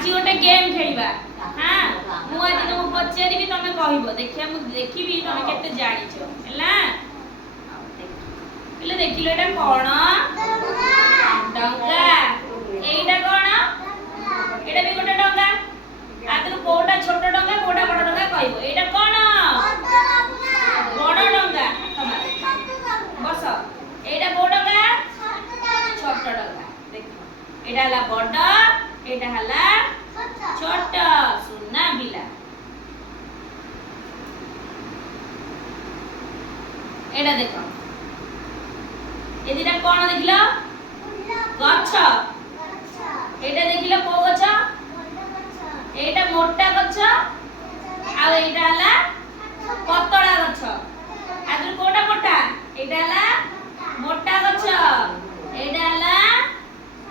আজি गोटे गेम खेलिबा हां मु आज तुम पचारिबी तमे कहिबो देखिया मु देखिबी तमे केते जानिछो हैला पिले देखिलो एटा कोन डंगा एटा कोन एटा भी गोटे डंगा आतु कोटा छोट डंगा कोटा बड़ डंगा कहिबो एटा कोन बड़ डंगा बस एटा बड़ डंगा छोट डंगा देखो एटा हला बड़ एटा हला छोट सुना बिला एटा देखो ए दिटा कोन देखिलो गछ एटा देखिलो को गछ एटा मोटा गछ आ एटा हला पतला गछ आदर कोटा मोटा एटा हला मोटा गछ एटा हला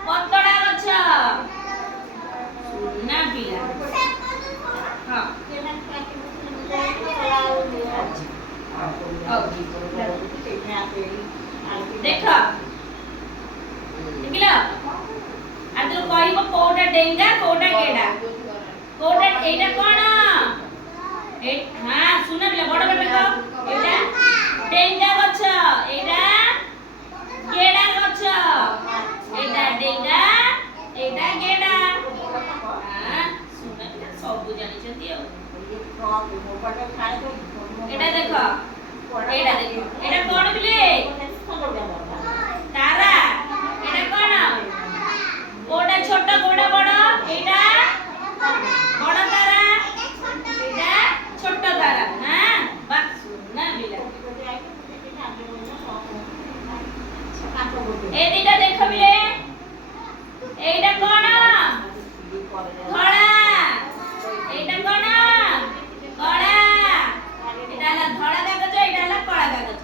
पतला गछ सुना बिला हां देखो देखिला आदर कहिबो कोटा डेंगा कोटा केडा कोटा एटा कोन ए हां सुना बिला बड़ बड़ को एटा डेंगा गछ एटा केडा गछ एटा डेंगा एटा केडा हां सुना बिला सब जानि छथि एटा देखो एटा देखो एटा कोन बिले तारा एटा कोन कोटा छोटा कोटा बड़ एटा बड़ तारा एटा छोटा तारा हां बा सुना बिला ए दिटा देखो बिले एटा कोन धड़ा एटा कोन कड़ा एटा ला धड़ा कागज एटा ला कड़ा कागज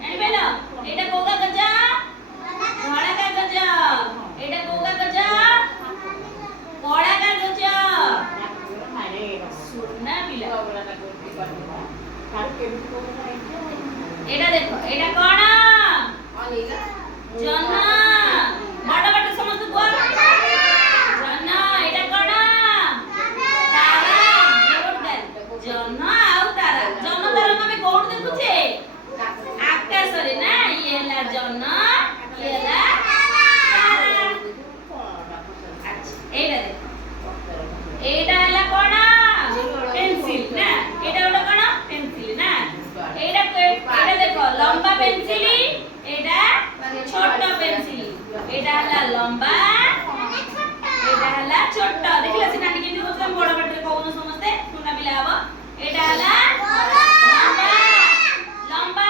जानि बेलो एटा को कागज धड़ा कागज एटा को कागज कड़ा कागज सुना बिला एटा देखो एटा कोन जन्ना बड़ बड़ समस्त को जन्ना एटा कोन तारा जोरदार जन्ना आउ तारा जन्ना तारा माने कोड देखुछे आकाश रे ना ये ला जन्ना ये ला तारा अच्छा एटा देखो एटा हला कोन पेंसिल ना एटा ओटा कोन पेंसिल ना एटा देखो लंबा पेंसिल एटा छोट पेंसिल एटा हला लंबा एटा हला छोट देखिला से नानी केति बोलम बड़ बड़ रे कहउनो समस्ते सुना बिला हबो एटा हला लंबा लंबा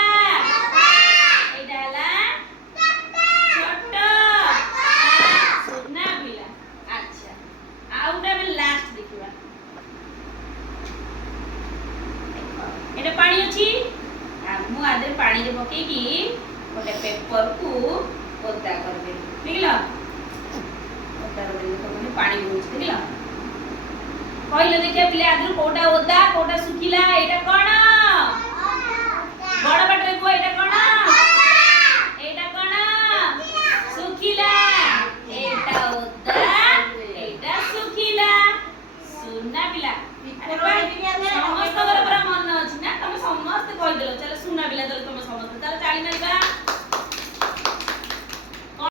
एटा हला छोट सुना बिला अच्छा आउटा में लास्ट देखिबा एटा पानी अछि मु आदे पानी रे पके की गोटे पेपर को ओदा कर दे देखिला ओदा कर दे तो माने पानी बोछ देखिला कहले देखिया पिले आदर कोटा ओदा कोटा सुखिला एटा कोन बड़ बड़ रे को एटा कोन